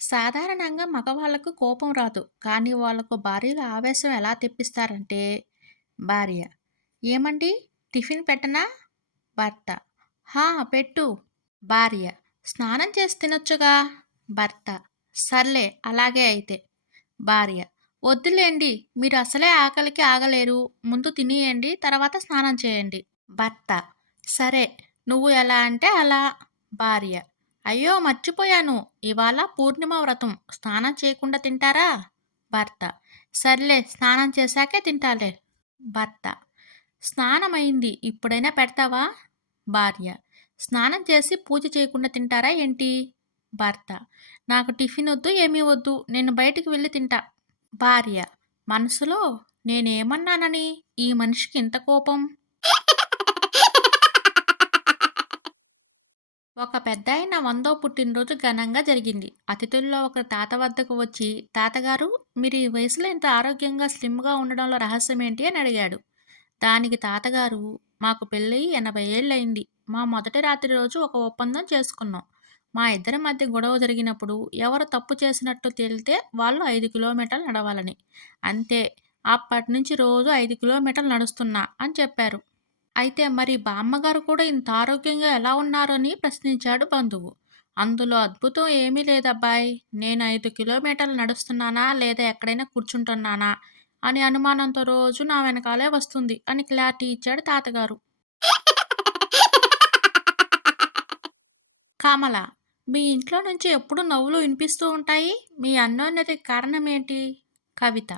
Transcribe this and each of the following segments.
సాధారణంగా మగవాళ్ళకు కోపం రాదు. కానీ వాళ్ళకు భార్యల ఆవేశం ఎలా తెప్పిస్తారంటే భార్య. "ఏమండి టిఫిన్ పెట్టనా?" భర్త. "హా! పెట్టు." భార్య. "స్నానం చేసి తినొచ్చుగా." భర్త. "సర్లే అలాగే అయితే." భార్య. "వద్దులేండి మీరు అసలే ఆకలికి ఆగలేరు. ముందు తినేయండి తర్వాత స్నానం చేయండి." భర్త. "సరే నువ్వు ఎలా అంటే అలా." భార్య. "అయ్యో మర్చిపోయాను. ఇవాళ పూర్ణిమ వ్రతం. స్నానం చేయకుండా తింటారా?" భర్త. "సర్లే స్నానం చేశాకే తింటాలే." భర్త. "స్నానమయింది. ఇప్పుడైనా పెడతావా?" భార్య. "స్నానం చేసి పూజ చేయకుండా తింటారా ఏంటి?" భర్త. "నాకు టిఫిన్ వద్దు ఏమీ వద్దు. నేను బయటికి వెళ్ళి తింటా." భార్య. మనసులో నేనేమన్నానని ఈ మనిషికి ఇంత కోపం? ఒక పెద్దాయన 100వ పుట్టినరోజు ఘనంగా జరిగింది. అతిథుల్లో ఒకరు తాత వద్దకు వచ్చి, "తాతగారు, మీరు ఈ వయసులో ఇంత ఆరోగ్యంగా, స్లిమ్‌గా ఉండడంలో రహస్యం ఏంటి?" అని అడిగాడు. దానికి తాతగారు, "మాకు పెళ్ళయి 80 ఏళ్లయింది. మా మొదటి రాత్రి రోజు ఒక ఒప్పందం చేసుకున్నాం. మా ఇద్దరి మధ్య గొడవ జరిగినప్పుడు ఎవరు తప్పు చేసినట్టు తేలితే వాళ్ళు 5 కిలోమీటర్లు నడవాలని. అంతే. అప్పటినుంచి రోజూ 5 కిలోమీటర్లు నడుస్తున్నా" అని చెప్పారు. అయితే మరి బామ్మగారు కూడా ఇంత ఆరోగ్యంగా ఎలా ఉన్నారని ప్రశ్నించాడు బంధువు. అందులో అద్భుతం ఏమీ లేదబ్బాయ్. నేను 5 కిలోమీటర్లు నడుస్తున్నానా లేదా ఎక్కడైనా కూర్చుంటున్నానా అని అనుమానంతో రోజు నా వెనకాలే వస్తుంది అని క్లారిటీ ఇచ్చాడు తాతగారు. కమల. మీ ఇంట్లో నుంచి ఎప్పుడు నవ్వులు వినిపిస్తూ ఉంటాయి. మీ అన్యోన్యతకి కారణం ఏంటి? కవిత.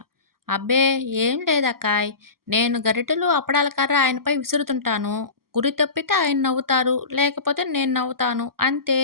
అబ్బే ఏం లేదక్కాయ్. నేను గరిటెలు అప్పడాల కర్ర ఆయనపై విసురుతుంటాను. గురి తప్పితే ఆయన నవ్వుతారు. లేకపోతే నేను నవ్వుతాను. అంతే.